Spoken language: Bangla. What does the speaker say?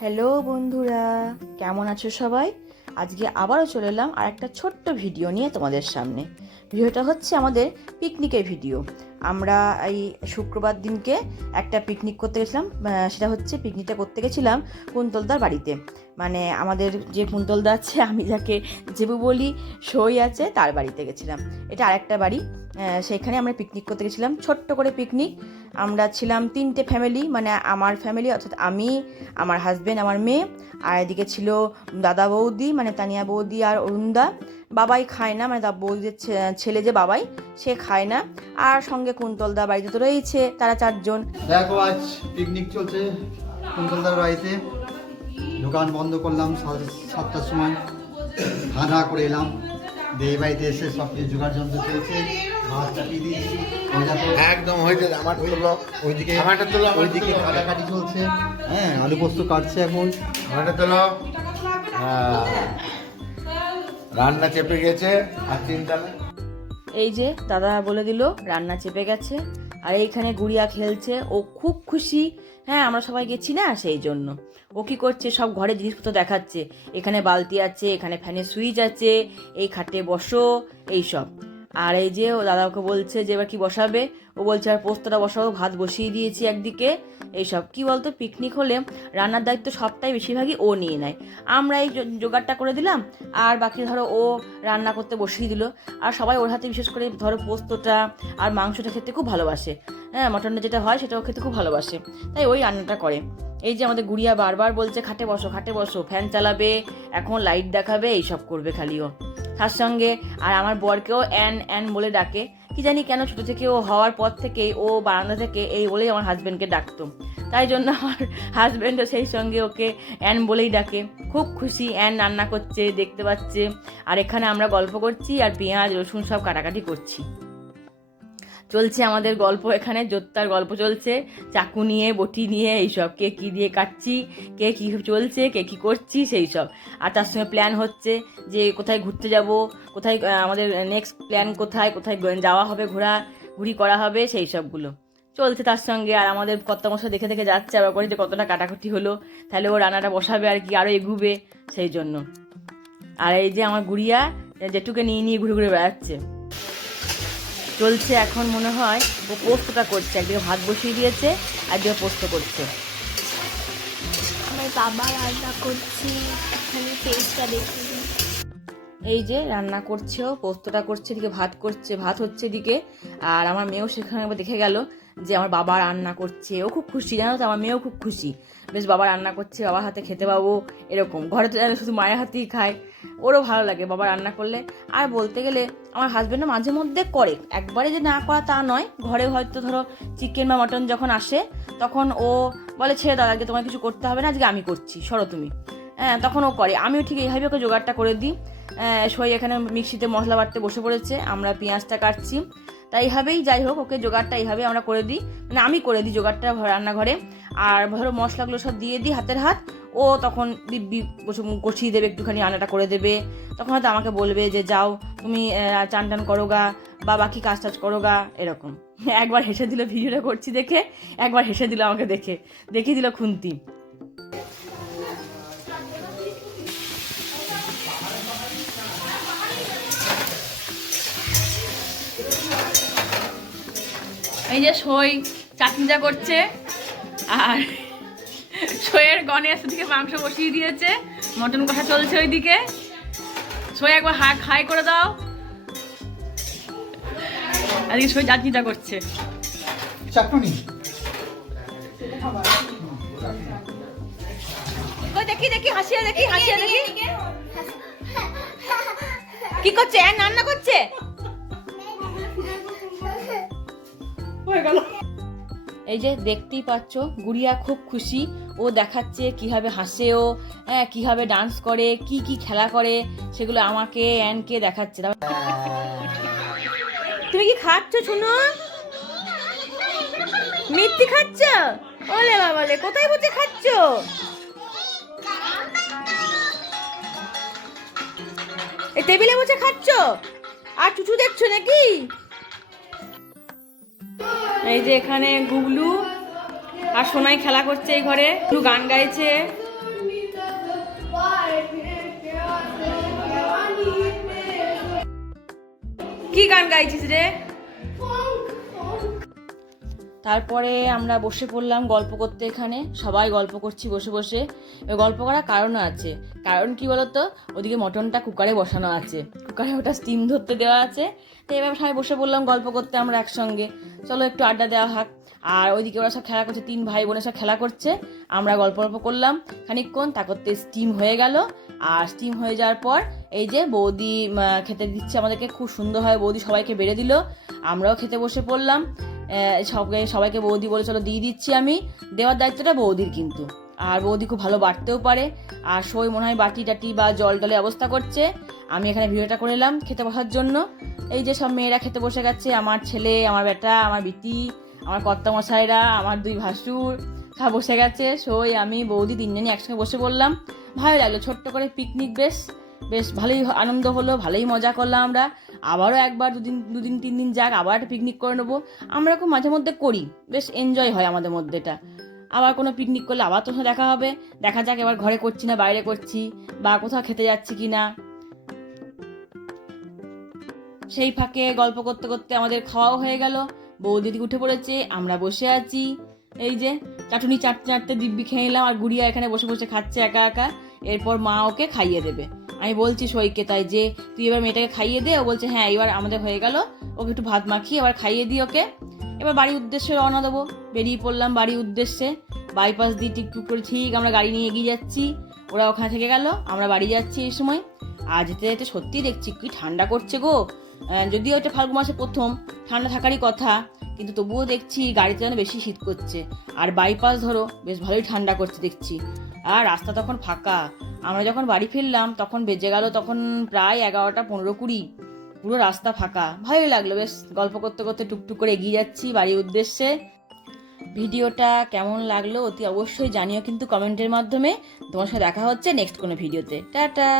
হ্যালো বন্ধুরা, কেমন আছো সবাই? আজকে আবারও চলে এলাম আর একটা ছোট্ট ভিডিও নিয়ে তোমাদের সামনে। ভিডিওটা হচ্ছে আমাদের পিকনিকের ভিডিও। আমরা এই শুক্রবার দিনকে একটা পিকনিক করতে গেছিলাম। সেটা হচ্ছে পিকনিকটা করতে গেছিলাম কুন্তলদার বাড়িতে। মানে আমাদের যে কুন্তলদা আছে, আমি যাকে জেবু বলি, সই আছে, তার বাড়িতে গেছিলাম। এটা আরেকটা বাড়ি। সেখানে আমরা পিকনিক করতে গেছিলাম, ছোট্ট করে পিকনিক। আমরা ছিলাম 3টে ফ্যামিলি, মানে আমার ফ্যামিলি অর্থাৎ আমি, আমার হাজব্যান্ড, আমার মেয়ে, আর এদিকে ছিল দাদা বৌদি, মানে তানিয়া বৌদি আর অরুণদা। বাবাই খায় না, মানে বৌদির ছেলে যে বাবাই, সে খায় না। আর সঙ্গে কুন্তলদা বাড়িতে তো রয়েছে, তারা 4জন। দেখো আজ পিকনিক চলছে কুন্তলদার বাড়িতে। দোকান বন্ধ করলাম 7টার সময়, খাওয়া করে এলাম। দিয়ে বাড়িতে এসে সব কিছু জোগাড় যন্ত্র চলছে। ভাত চাপিয়ে দিয়েছি, একদম হয়েছে। আমার তোলো, ওইদিকে আমারটা তোলো, ওইদিকে কাটাকাটি চলছে। হ্যাঁ, আলু পোস্ত কাটছে এখন। আমারটা তোলো। রান্না চেপে গেছে, আর চিন্তা নেই। এই যে দাদা বলে দিল রান্না চেপে গেছে। আর এইখানে গুড়িয়া খেলছে, ও খুব খুশি। হ্যাঁ, আমরা সবাই গেছি না, সেই জন্য ও কি করছে, সব ঘরে জিনিসপত্র দেখাচ্ছে। এখানে বালতি আছে, এখানে ফ্যানের সুইচ আছে, এই খাটে বসো, এই সব। আর এই যে ও দাদা ওকে বলছে যে এবার কি বসাবে। ও বলছে আর পোস্তটা বসাবো, ভাত বসিয়ে দিয়েছি একদিকে। এইসব কি বলতো, পিকনিক হলে রান্নার দায়িত্ব সবটাই বেশিরভাগই ও নিয়ে নেয়। আমরা এই জোগাড়টা করে দিলাম, আর বাকি ধরো ও রান্না করতে বসিয়ে দিল। আর সবাই ওর হাতে বিশেষ করে ধরো পোস্তটা আর মাংসটা খেতে খুব ভালোবাসে। হ্যাঁ, মটনটা যেটা হয় সেটাও খেতে খুব ভালোবাসে, তাই ওই রান্নাটা করে। এই যে আমাদের গুড়িয়া বারবার বলছে খাটে বসো, খাটে বসো, ফ্যান চালাবে, এখন লাইট দেখাবে, এইসব করবে খালিও তার সঙ্গে। আর আমার বরকেও অ্যান অ্যান বলে ডাকে, কি জানি কেন, ছোটো থেকে ও হওয়ার পর থেকেই ও বারান্দা থেকে এই বলেই আমার হাজব্যান্ডকে ডাকতো। তাই জন্য আমার হাজব্যান্ডও সেই সঙ্গে ওকে অ্যান বলেই ডাকে। খুব খুশি, অ্যান রান্না করছে দেখতে পাচ্ছে, আর এখানে আমরা গল্প করছি আর পেঁয়াজ রসুন সব কাটাকাটি করছি। চলছে আমাদের গল্প, এখানে জোত্তার গল্প চলছে, চাকু নিয়ে বটি নিয়ে এইসব, কে কী দিয়ে কাটছি, কে কী চলছে, কে কী করছি, সেই সব। আর তার সঙ্গে প্ল্যান হচ্ছে যে কোথায় ঘুরতে যাব, কোথায় আমাদের নেক্সট প্ল্যান, কোথায় কোথায় যাওয়া হবে, ঘোরাঘুরি করা হবে, সেই সবগুলো চলছে তার সঙ্গে। আর আমাদের কর্তামশাই দেখে দেখে যাচ্ছে আবার করে যে কতটা কাটাকুটি হলো, তাহলে ও রান্নাটা বসাবে আর কি, আরও এগুবে, সেই জন্য। আর এই যে আমার গুড়িয়া জেঠুকে নিয়ে নিয়ে ঘুরে ঘুরে বেড়াচ্ছে। চলছে এখন মনে হয় ও পোস্তটা করছে, একদিকে ভাত বসিয়ে দিয়েছে, একদিকে পোস্ত করছে। আমার বাবা রান্না করছি, এখানে পেস্টটা দেখি। এই যে রান্না করছে, ও পোস্তটা করছে, এদিকে ভাত করছে, ভাত হচ্ছে এদিকে। আর আমার মেয়েও সেখানে একবার দেখে গেল যে আমার বাবা রান্না করছে, ও খুব খুশি, জানো তো, আমার মেয়েও খুব খুশি, বেশ বাবা রান্না করছে, বাবার হাতে খেতে পাবো এরকম। ঘরে তো জানো শুধু মায়ের হাতেই খায়, ওরও ভালো লাগে বাবা রান্না করলে। আর বলতে গেলে আমার হাজব্যান্ডও মাঝে মধ্যে করে, একবারে যে না করা তা নয়। ঘরে হয়তো ধরো চিকেন বা মটন যখন আসে, তখন ও বলে ছেড়ে দাও, আজকে তোমার কিছু করতে হবে না, আজকে আমি করছি, সরো তুমি। হ্যাঁ, তখন ও করে। আমিও ঠিক এইভাবে ওকে জোগাড়টা করে দিই। সই এখানে মিক্সিতে মশলা বাটতে বসে পড়েছে, আমরা পেঁয়াজটা কাটছি। তাই এইভাবেই, যাই হোক, ওকে জোগাড়টা এইভাবে আমরা করে দিই, মানে আমি করে দিই জোগাড়টা রান্নাঘরে। আর ধরো মশলাগুলো সব দিয়ে দিই হাতের হাত, ও তখন দিব্যি কষিয়ে দেবে, একটুখানি রান্নাটা করে দেবে। তখন হয়তো আমাকে বলবে যে যাও তুমি চান টান করো গা, বা বাকি কাজ টাজ করো গা, এরকম। একবার হেসে দিল ভিডিওটা করছি দেখে, একবার হেসে দিল আমাকে দেখে, দেখিয়ে দিল খুন্তি। এই যে সই চাটনিটা করছে, আর সইয়ের গণেশ দিকে মাংস বসিয়ে দিয়েছে, মটন কষা চলছে ওইদিকে। সই একবার হাই করে দাও। আজকে সই চাটনিটা করছে, চাটনি। দেখি দেখি হাসিয়া, দেখি হাসিয়া, দেখি কি করছে, রান্না করছে। এই যে দেখতেই পাচ্ছ, গুড়িয়া খুব খুশি, ও দেখাচ্ছে কিভাবে হাসে, ও কিভাবে ডান্স করে, কি কি খেলা করে, সেগুলো আমাকে অ্যানকে দেখাচ্ছে। তুমি কি খাচ্ছ শুনো, মিথ্যি খাচ্ছ? ওলে বাবালে, কোথায় বসে খাচ্ছ? এই টেবিলে বসে খাচ্ছ আর চুচু দেখছো নাকি? এই যে এখানে গুগলু আর সোনাই খেলা করছে এই ঘরে, গান গাইছে, কি গান গাইছিস রে? তারপরে আমরা বসে পড়লাম গল্প করতে, এখানে সবাই গল্প করছি বসে বসে। গল্প করার কারণও আছে, কারণ কি বলতো, ওদিকে মটনটা কুকারে বসানো আছে, কুকারে ওটা স্টিম ধরতে দেওয়া আছে। তো এবার সবাই বসে পড়লাম গল্প করতে আমরা একসঙ্গে, চলো একটু আড্ডা দেওয়া হোক। আর ওইদিকে ওরা সব খেলা করছে, 3 ভাই বোনে সব খেলা করছে, আমরা গল্প করলাম খানিকক্ষণ। তা করতে স্টিম হয়ে গেল, আর স্টিম হয়ে যাওয়ার পর এই যে বৌদি খেতে দিচ্ছে আমাদেরকে, খুব সুন্দরভাবে বৌদি সবাইকে বেড়ে দিল। আমরাও খেতে বসে পড়লাম, সবাইকে বৌদি বলে চলো দিয়ে দিচ্ছি আমি, দেওয়ার দায়িত্বটা বৌদির কিন্তু। আর বৌদি খুব ভালো বাড়তেও পারে। আর সই মনে হয় বাটি টাটি বা জল টলে অবস্থা করছে, আমি এখানে ভিডিওটা করে নিলাম খেতে বসার জন্য। এই যে সব মেয়েরা খেতে বসে গেছে, আমার ছেলে, আমার বেটা, আমার বিটি, আমার কর্তামশাইরা, আমার 2 ভাসুর সব বসে গেছে। সই, আমি, বৌদি 3 জনই একসঙ্গে বসে পড়লাম। ভালো লাগলো, ছোট্ট করে পিকনিক, বেশ ভালোই আনন্দ হলো, ভালোই মজা করলাম আমরা। আবারও একবার 2-3 দিন যাক, আবার একটা পিকনিক করে নেবো। আমরা খুব মাঝে মধ্যে করি, বেশ এনজয় হয় আমাদের মধ্যে এটা। আবার কোনো পিকনিক করলে আবার তোর সাথে দেখা হবে, দেখা যাক এবার ঘরে করছি না বাইরে করছি, বা কোথাও খেতে যাচ্ছি কিনা। সেই ফাঁকে গল্প করতে করতে আমাদের খাওয়াও হয়ে গেল, বৌদি উঠে পড়েছে, আমরা বসে আছি। এই যে চাটুনি চাটতে দিব্যি খেয়ে নিলাম, আর গুড়িয়া এখানে বসে বসে খাচ্ছে একা একা। এরপর মা ওকে খাইয়ে দেবে। আমি বলছি সইকে তাই যে তুই এবার মেয়েটাকে খাইয়ে দে। ও বলছে হ্যাঁ এবার আমাদের হয়ে গেল, ওকে একটু ভাত মাখিয়ে এবার খাইয়ে দিই ওকে। এবার বাড়ির উদ্দেশ্যে রওনা দেবো, বেরিয়ে পড়লাম বাড়ির উদ্দেশ্যে। বাইপাস দিয়ে টিকটুক করে ঠিক আমরা গাড়ি নিয়ে এগিয়ে যাচ্ছি, ওরা ওখানে থেকে গেল, আমরা বাড়ি যাচ্ছি এই সময়। আর যেতে যেতে সত্যি দেখছি কি ঠান্ডা করছে গো। যদিও এটা ফাল্গুন মাসে প্রথম, ঠান্ডা থাকারই কথা, কিন্তু তবুও দেখছি গাড়িতে যেন বেশি শীত করছে। আর বাইপাস ধরো বেশ ভালোই ঠান্ডা করছে দেখছি। আর রাস্তা তখন ফাঁকা, আমরা যখন বাড়ি ফিরলাম তখন বেজে গেল তখন প্রায় 11টা 15-20, পুরো রাস্তা ফাঁকা। ভালোই লাগলো, বেশ গল্প করতে করতে টুকটুক করে এগিয়ে যাচ্ছি বাড়ির উদ্দেশ্যে। ভিডিওটা কেমন লাগলো অতি অবশ্যই জানিও কিন্তু কমেন্টের মাধ্যমে। তোমার সাথে দেখা হচ্ছে নেক্সট কোনো ভিডিওতে। টাটা।